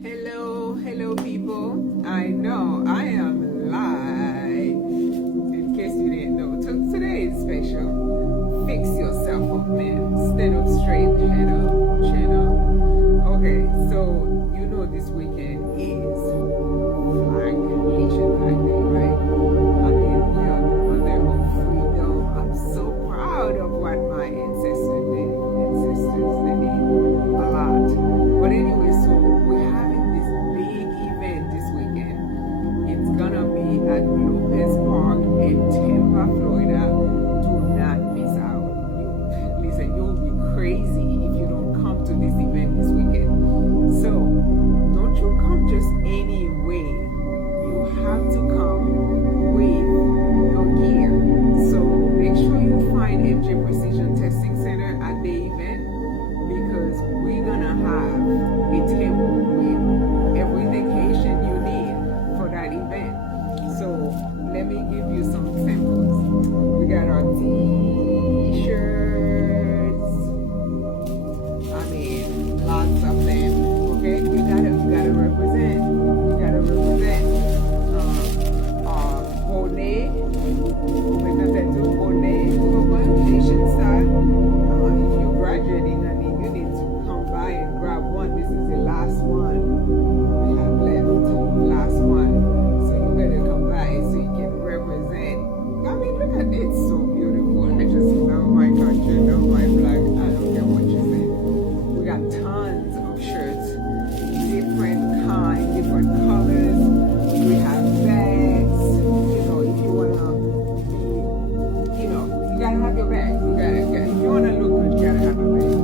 Hello, people. I know I am live. In case you didn't know, today is special. Fix yourself up, man. Stand up straight, head up, chin up. Okay, so you know this weekend is Haitian Flag Day, right? I mean, we are the mother of freedom. I'm so proud of what my ancestors did. They did a lot. But anyway, so we're having this big event this weekend. It's gonna be at Lopez Park in Tampa, Florida. Do not miss out. Listen, you'll be crazy if you don't come to this event this weekend. So don't you come just any way. You have to come with your gear. So make sure you find MJ Precision Testing Center at the event, because we're gonna have a table with everything Haitian you need for that event. So let me give you some samples. We got our t-shirts. I mean, lots of them. Okay, you gotta represent. You gotta represent. Bonnet. We can do bonnet, Haitian style. If you're graduating, I mean, you need to come by and grab one. This is the last one we have left. Last one. So you better come by so you can represent. I mean, look at it. It's so beautiful. I just love my country, love my flag. I don't care what you say. We got tons of shirts, different kinds, different colors. We have bags. You know, if you wanna be, you gotta have your bag. If you wanna look good, you gotta have your bag.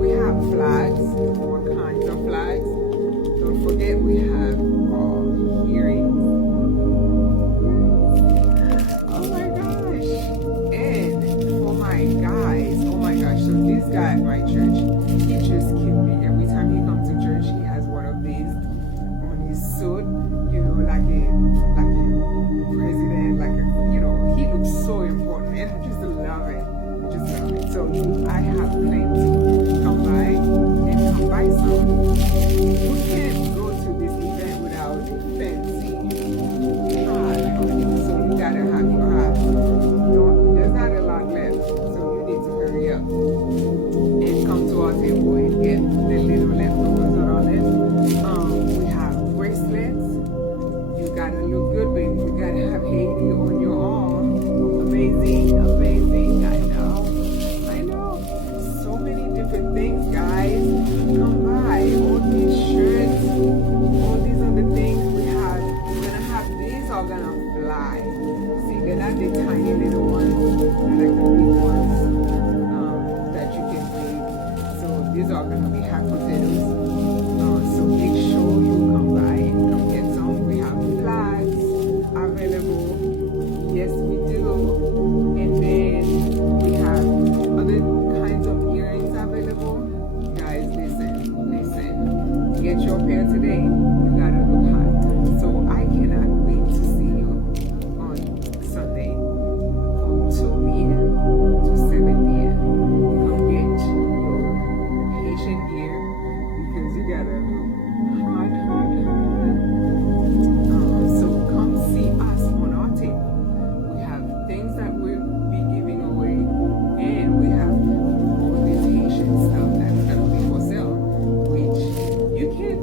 We have flags, all kinds of flags. Don't forget we have earrings. Oh my gosh! And for my guys, oh my gosh! So this guy at my church, he just killed me. Every time he comes to church, he has one of these on his suit. You know, like a president, he looks so important, and I just love it. So I have plenty. Come by and come buy some. You can't go to this event without a fancy hat. So you gotta have your hat. There's not a lot left, so you need to hurry up and come to our table and get the little leftovers on it. We have bracelets. You gotta look good, baby. You gotta have Haiti on your arm. Amazing. I know. So many different things, guys. Come by. All these shirts, all these other things we're gonna have. These are gonna fly. See, they're not the tiny little ones. They're like the big ones that you can make. So these are gonna be hot potatoes. So make sure you come by and come get some. We have flags available. Yes, we do. And then we have other kinds of earrings available. Guys, listen. Get your pair today. You gotta look hot. So I cannot wait to see you on Sunday from 2 p.m. to 7 p.m. Come get your Haitian gear, because you gotta look hot. So come see us on our table. We have things that we'll be giving away, and we have all this Haitian stuff that's gonna be for sale, which you can't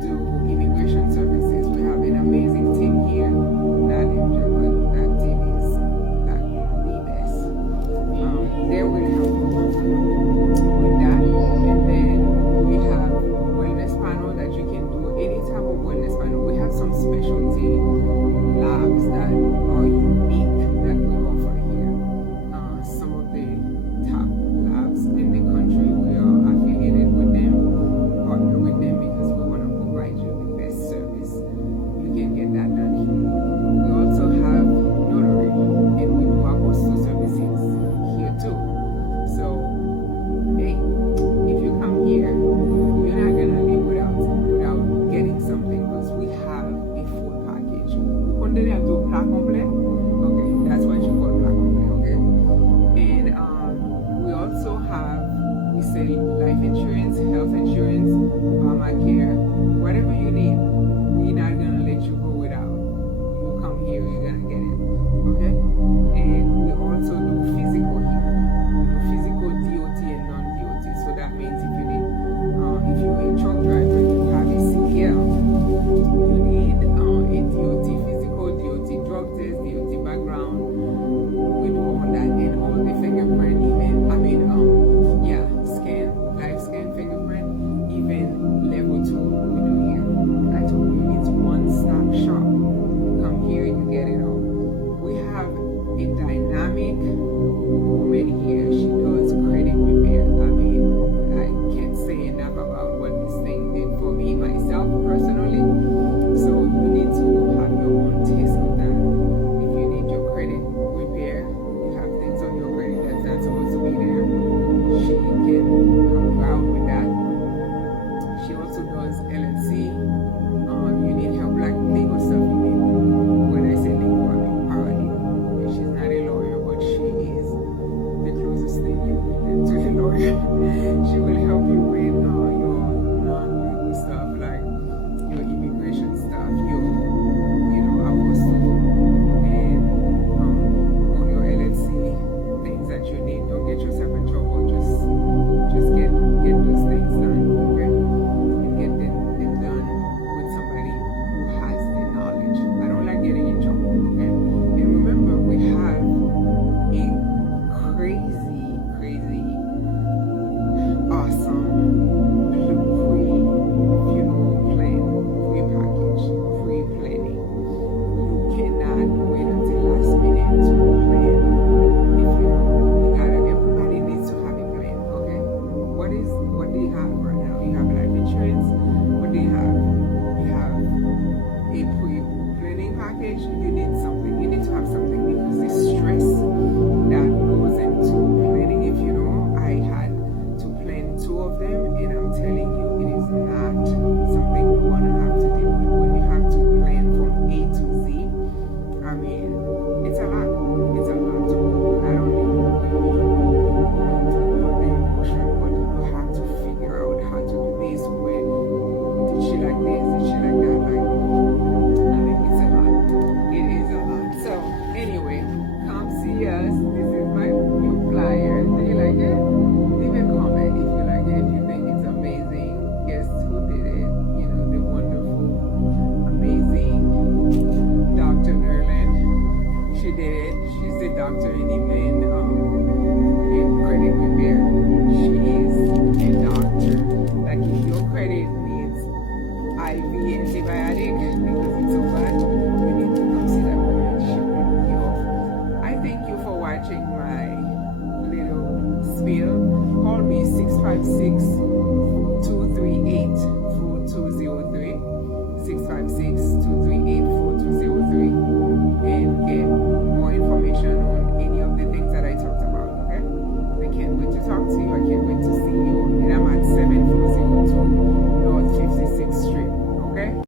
do immigration services. We have an amazing team here. Not injured, but that team is like the best. They will help with that. And then we have wellness panel that you can do any type of wellness panel. We have some specialty labs that are unique that we offer here. Some of the top labs in the country, we are affiliated with them, partner with them because we want to provide you the best service. You can get that done here. We also have notary and we do apostle services here too. So, hey, if you come here, you're not gonna leave without getting something because we have a full package. When they do plat complet, okay, that's what you call plat complet, okay? And we also have, we say life insurance, health insurance, Obamacare, whatever you need. We're not gonna let you go without. You come here, you're gonna get it, okay? And we also do physical here. We do physical DOT and non-DOT. So that means if you need, if you're a truck driver, you have a CDL, you need a DOT, physical DOT, drug test, DOT background. We do all that and all the fingerprint, even, scan, live scan fingerprint, even level 2 we do here. I told you it's one-stop shop. Come here, you get it all. We have a dynamic woman here. She does credit repair. I can't say enough about what this thing did for me, myself, personally. So you need to have your own taste of that. If you need your credit repair, you have things on your credit that's not supposed to be there, she can help you out with that. She also does LLC. You need help like legal stuff. You need, when I say legal, I mean paralegal. She's not a lawyer, but she is the closest thing you will get to a lawyer. She will help you with your non-legal stuff, like your immigration stuff, your apostle, and all your LLC things that you need. Don't get yourself in trouble. Just get those things done, okay? And get them done with somebody who has the knowledge. I don't like getting in trouble, okay? And remember, we have a crazy, awesome pre-funeral plan, pre-package, pre-planning. You cannot wait until last minute to plan. Everybody needs to have a plan, okay? What do you have right now? You have life insurance. What do you have? You have a pre-planning package. You need something. You need to have something because the stress that goes into planning, if you know, I had to plan 2 of them, and I'm telling you, it is not something you want to have to deal with when you have to plan from A to Z. It's a lot. It's a lot to do. Not only will you put the emotion, but you have to figure out how to do this. When did she like this? Did she like that? It's a lot. It is a lot. So anyway, come see us. This is my new flyer. Do you like it? Leave a comment if you like it. If you think it's amazing. Guess who did it? The wonderful, amazing Dr. Nerlin. She did it. She's the doctor in credit repair. She is a doctor. Like if your credit needs IV antibiotic because it's so bad,